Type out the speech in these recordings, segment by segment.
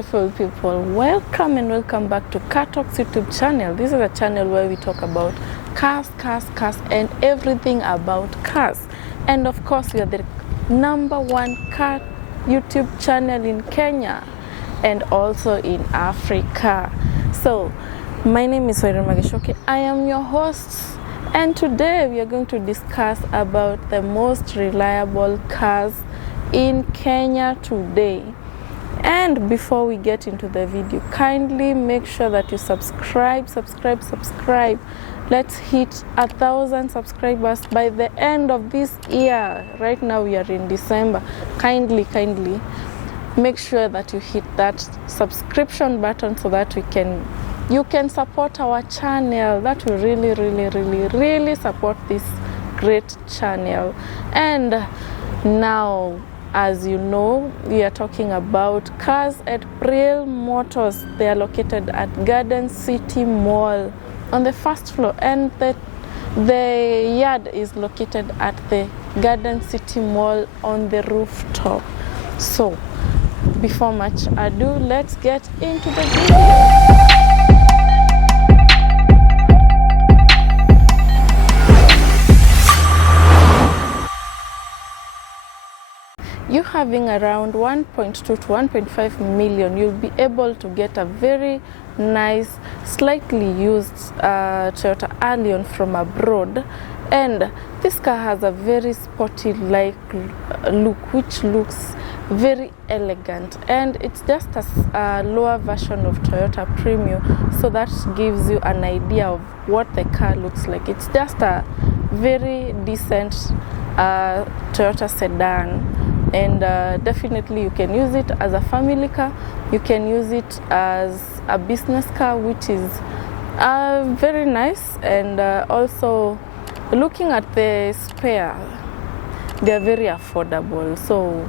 beautiful people, welcome and welcome back to Car Talks YouTube channel. This is a channel where we talk about cars and everything about cars. And of course, we are the #1 car YouTube channel in Kenya and also in Africa. So my name is Wairima Gichuki. I am your host, and today we are going to discuss about the most reliable cars in Kenya today. And before we get into the video, kindly make sure that you subscribe. Let's hit 1,000 subscribers by the end of this year. Right now we are in December. Kindly make sure that you hit that subscription button so that you can support our channel. That will really support this great channel. And now, as you know, we are talking about cars at Real Motors. They are located at Garden City Mall on the first floor, and the yard is located at the Garden City Mall on the rooftop. So before much ado, let's get into the video. You having around 1.2 to 1.5 million, you'll be able to get a very nice, slightly used Toyota Allion from abroad. And this car has a very sporty-like look, which looks very elegant. And it's just a lower version of Toyota Premio, so that gives you an idea of what the car looks like. It's just a very decent Toyota sedan. And definitely you can use it as a family car. You can use it as a business car, which is very nice. And also looking at the spare, they are very affordable. So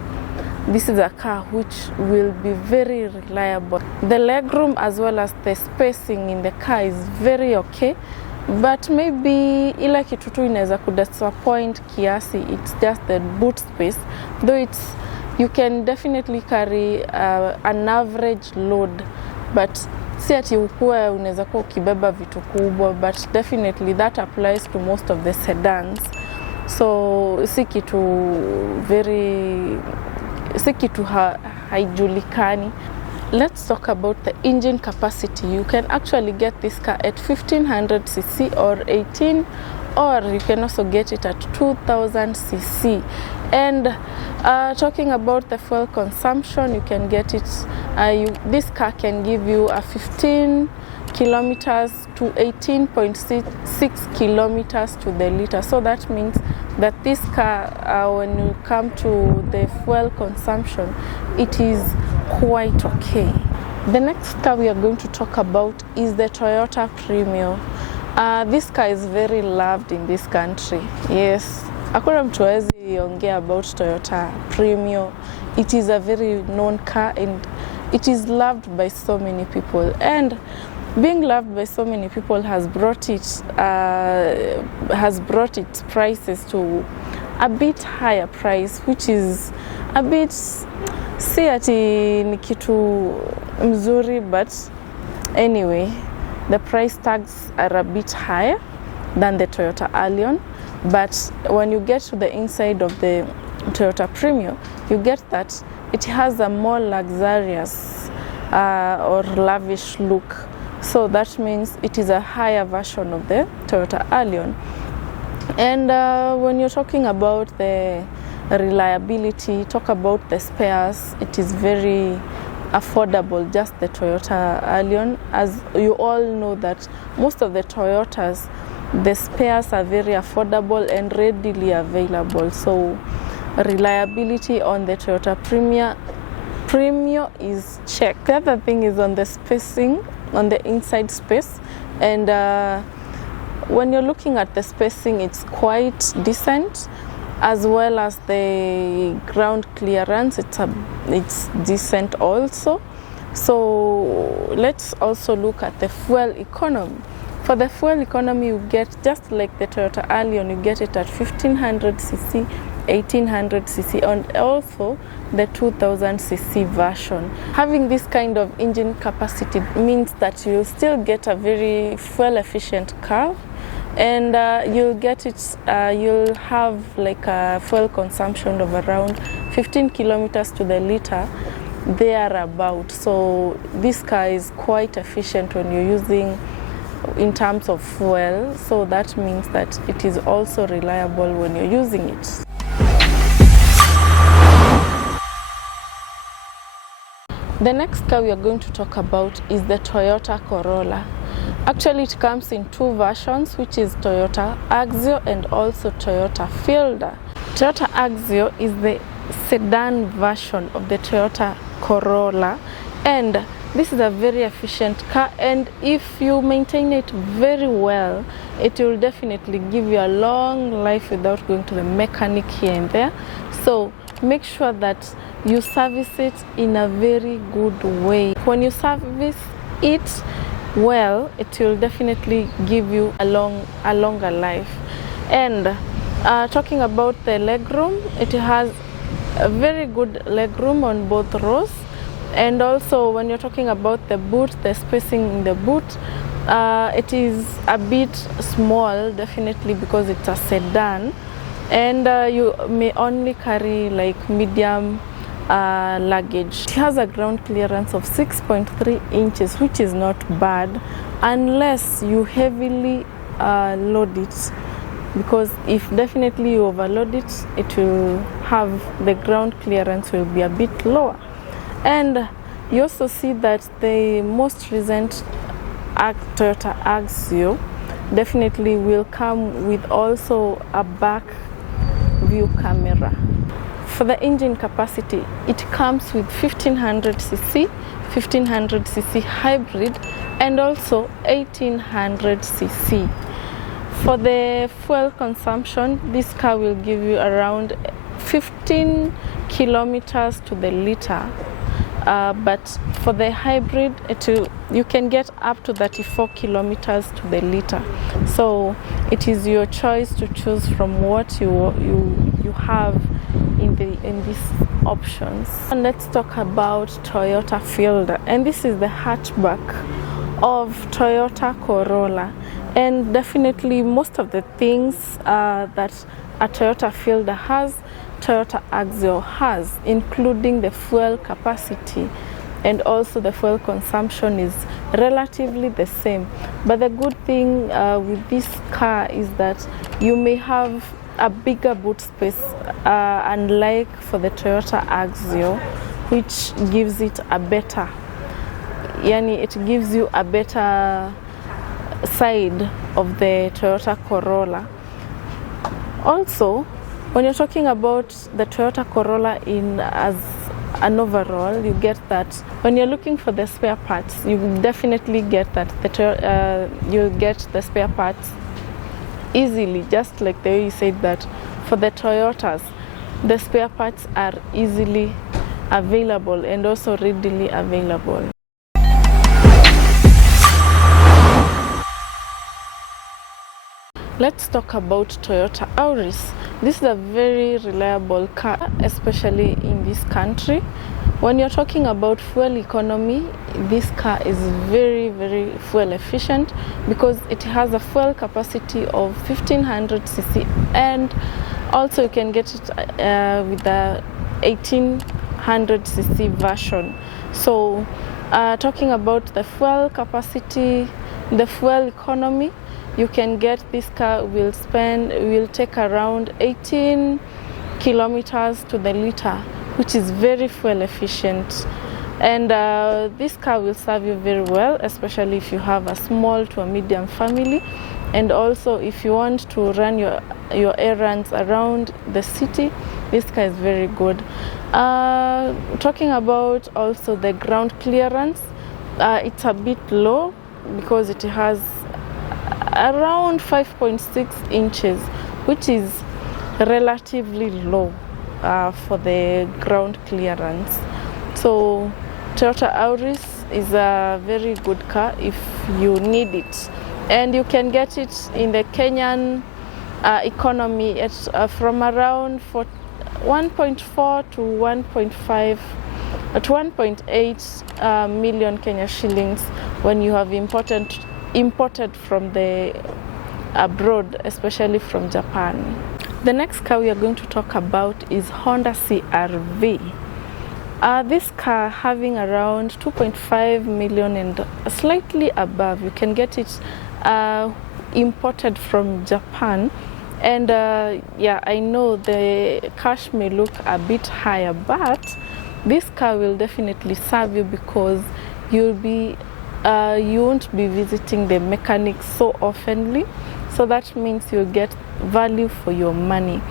this is a car which will be very reliable. The legroom as well as the spacing in the car is very okay. But maybe ila kitu tu inaweza kudisappoint kiasi, it's just the boot space. Though you can definitely carry an average load, but si ati ukuwe unaweza kuwa ukibeba vitu kubwa, but definitely that applies to most of the sedans. So si kitu haijulikani. Let's talk about the engine capacity. You can actually get this car at 1500 cc or 18, or you can also get it at 2000 cc. And talking about the fuel consumption, you can get it, this car can give you a 15 kilometers to 18.6 kilometers to the liter. So that means that this car, when you come to the fuel consumption, it is quite okay. The next car we are going to talk about is the Toyota Premio. This car is very loved in this country. Yes, hakuna mtu hawezi ongea about Toyota Premio. It is a very known car and it is loved by so many people. And being loved by so many people has brought its prices to a bit higher price, which is a bit, si ati ni kitu mzuri, but anyway, the price tags are a bit higher than the Toyota Allion. But when you get to the inside of the Toyota Premio, you get that it has a more luxurious or lavish look. So that means it is a higher version of the Toyota Allion. And when you're talking about the reliability, talk about the spares, it is very affordable, just the Toyota Allion. As you all know that most of the Toyotas, the spares are very affordable and readily available. So reliability on the Toyota Premio is checked. The other thing is on the spacing, on the inside space. And when you're looking at the spacing, it's quite decent, as well as the ground clearance, it's decent also. So let's also look at the fuel economy. For the fuel economy, you get, just like the Toyota Allion, you get it at 1500 cc 1800cc and also the 2000cc version. Having this kind of engine capacity means that you still get a very fuel efficient car, and you'll have like a fuel consumption of around 15 kilometers to the liter thereabout. So this car is quite efficient when you're using in terms of fuel, so that means that it is also reliable when you're using it. The next car we are going to talk about is the Toyota Corolla. Actually, it comes in two versions, which is Toyota Axio and also Toyota Fielder. Toyota Axio is the sedan version of the Toyota Corolla, and this is a very efficient car, and if you maintain it very well, it will definitely give you a long life without going to the mechanic here and there. So make sure that you service it in a very good way. When you service it well, it will definitely give you a longer life. And talking about the legroom, it has a very good legroom on both rows. And also when you're talking about the boot, the spacing in the boot, it is a bit small, definitely, because it's a sedan, and you may only carry like medium luggage. It has a ground clearance of 6.3 inches, which is not bad unless you heavily load it, because if definitely you overload it, it will have the ground clearance will be a bit lower. And you also see that the most recent Toyota Axio definitely will come with also a back view camera. For the engine capacity, it comes with 1500cc, 1500cc hybrid, and also 1800cc. For the fuel consumption, this car will give you around 15 kilometers to the liter. But for the hybrid, you can get up to 34 kilometers to the liter. So it is your choice to choose from what you have in these options. And let's talk about Toyota Fielder, and this is the hatchback of Toyota Corolla. And definitely most of the things that a Toyota Fielder has, Toyota Axio has, including the fuel capacity, and also the fuel consumption is relatively the same. But the good thing with this car is that you may have a bigger boot space, unlike for the Toyota Axio, which gives it a better, it gives you a better side of the Toyota Corolla. Also, when you're talking about the Toyota Corolla as an overall, you get that when you're looking for the spare parts, you definitely get that you get the spare parts easily, just like the way you said that for the Toyotas, the spare parts are easily available and also readily available. Let's talk about Toyota Auris. This is a very reliable car, especially in this country. When you're talking about fuel economy, this car is very, very fuel efficient because it has a fuel capacity of 1500cc, and also you can get it with the 1800cc version. So talking about the fuel capacity, the fuel economy, you can get this car will take around 18 kilometers to the liter, which is very fuel efficient. And this car will serve you very well, especially if you have a small to a medium family, and also if you want to run your errands around the city, this car is very good. Talking about also the ground clearance, it's a bit low because it has around 5.6 inches, which is relatively low for the ground clearance. So Toyota Auris is a very good car if you need it, and you can get it in the Kenyan economy at from around 1.4 to 1.5 at 1.8 million Kenya shillings when you have imported from the abroad, especially from Japan. The next car we are going to talk about is Honda CR-V. This car having around 2.5 million and slightly above. You can get it imported from Japan. And yeah, I know the cash may look a bit higher, but this car will definitely serve you because you won't be visiting the mechanic so oftenly. So that means you'll get value for your money.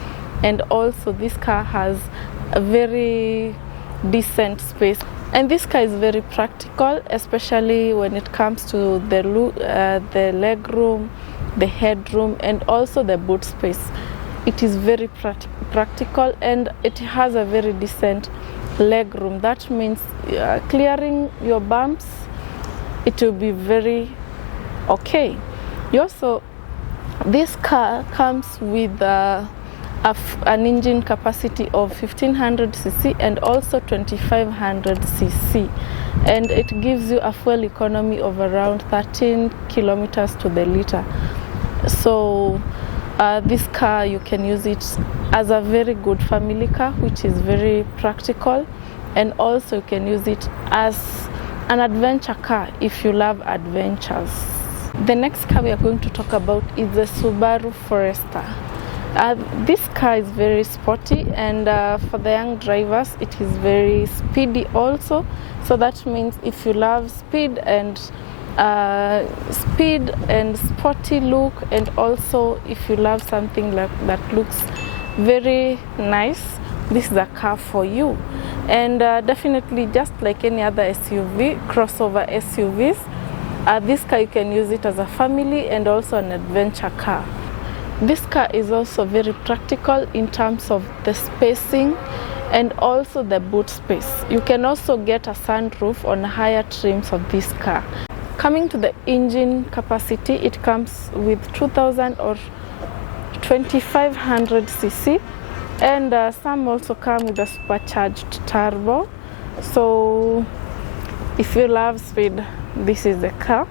And also this car has a very decent space. And this car is very practical, especially when it comes to the leg room, the headroom, and also the boot space. It is very practical, and it has a very decent leg room. That means clearing your bumps, it will be very okay. This car comes with an engine capacity of 1500 cc and also 2500 cc, and it gives you a fuel economy of around 13 kilometers to the liter. So this car, you can use it as a very good family car, which is very practical, and also you can use it as an adventure car if you love adventures. The next car we are going to talk about is the Subaru Forester. This car is very sporty, and for the young drivers it is very speedy also. So that means if you love speed and sporty look, and also if you love something that looks very nice, this is a car for you. And definitely, just like any other SUV, crossover SUVs, this car you can use it as a family and also an adventure car. This car is also very practical in terms of the spacing and also the boot space. You can also get a sunroof on higher trims of this car. Coming to the engine capacity, it comes with 2000 or 2500 cc, and some also come with a supercharged turbo. So if you love speed, this is the car.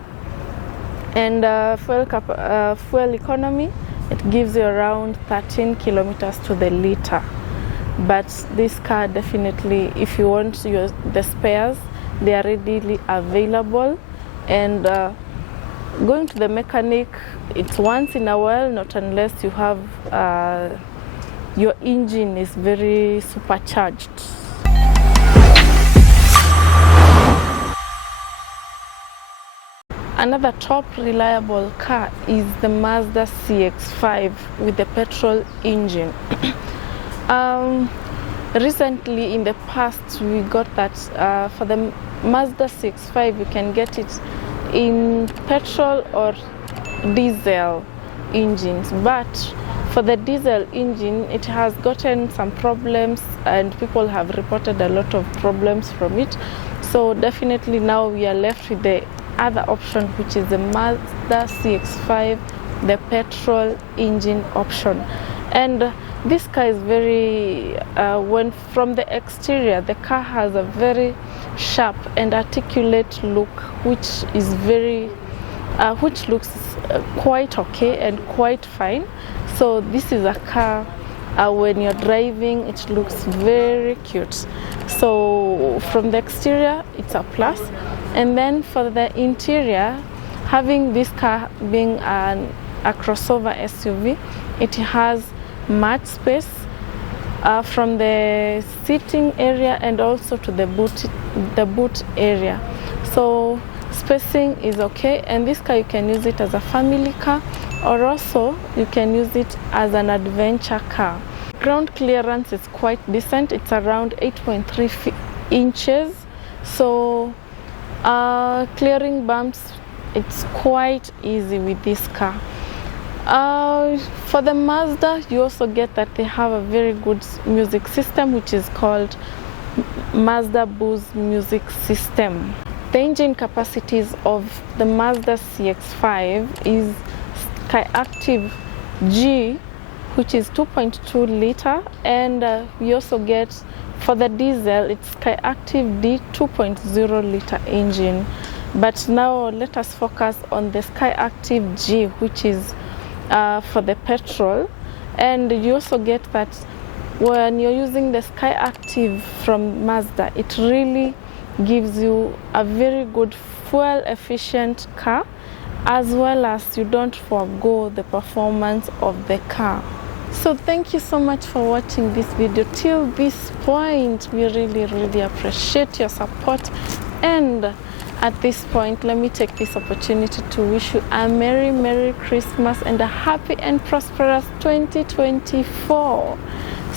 And fuel economy, it gives you around 13 kilometers to the liter. But this car definitely, if you want the spares, they are readily available. And going to the mechanic, it's once in a while, not unless you have your engine is very supercharged. Another top reliable car is the Mazda CX-5 with the petrol engine. Recently, in the past, we got that for the Mazda CX-5, you can get it in petrol or diesel engines. But for the diesel engine, it has gotten some problems, and people have reported a lot of problems from it. So definitely now we are left with the other option, which is the Mazda CX-5, the petrol engine option. And this car is very, when from the exterior, the car has a very sharp and articulate look, which is very, which looks quite okay and quite fine. So this is a car, when you're driving, it looks very cute. So from the exterior, it's a plus. And then for the interior, having this car being a crossover SUV, it has much space from the seating area and also to the boot area. So spacing is okay, and this car you can use it as a family car, or also you can use it as an adventure car. Ground clearance is quite decent. It's around 8.3 inches. So clearing bumps, it's quite easy with this car. For the Mazda, you also get that they have a very good music system, which is called Mazda Boost music system. The engine capacities of the Mazda CX-5 is Skyactiv G which is 2.2 liter, and we also get for the diesel it's Skyactiv D 2.0 liter engine. But now let us focus on the Skyactiv G, which is for the petrol. And you also get that when you're using the Skyactiv from Mazda, it really gives you a very good fuel efficient car, as well as you don't forgo the performance of the car. So thank you so much for watching this video till this point. We really appreciate your support, and at this point let me take this opportunity to wish you a merry Christmas and a happy and prosperous 2024.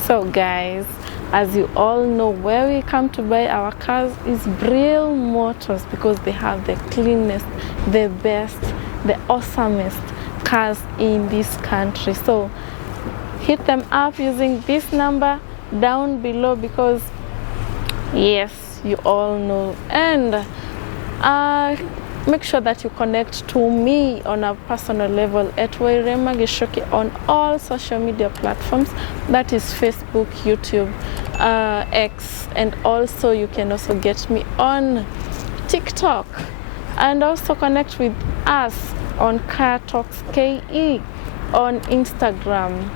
So guys, as you all know, where we come to buy our cars is Brill Motors, because they have the cleanest, the best, the awesomest cars in this country. So hit them up using this number down below, because yes, you all know. And make sure that you connect to me on a personal level at Wairima Gichuki on all social media platforms, that is Facebook, YouTube, X, and also you can also get me on TikTok, and also connect with us on Car Talks KE on Instagram.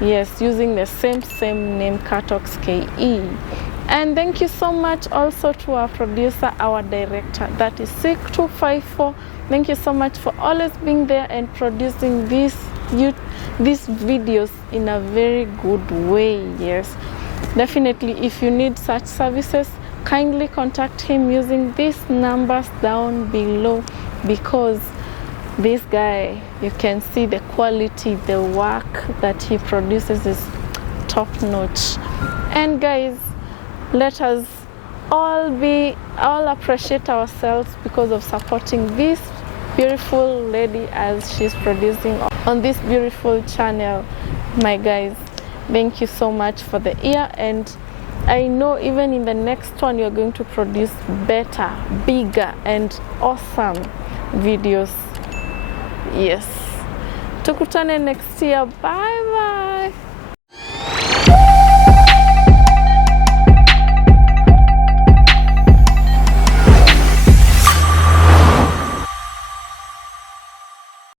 Yes, using the same name, Car Talks KE. And thank you so much also to our producer, our director, that is Sik254. Thank you so much for always being there and producing these videos in a very good way. Yes, definitely, if you need such services, kindly contact him using these numbers down below, because this guy, you can see the quality, the work that he produces is top notch. And guys, let us all appreciate ourselves because of supporting this beautiful lady as she's producing on this beautiful channel. My guys, thank you so much for the ear, and I know even in the next one you're going to produce better, bigger, and awesome videos. Yes, tukutane next year. Bye bye.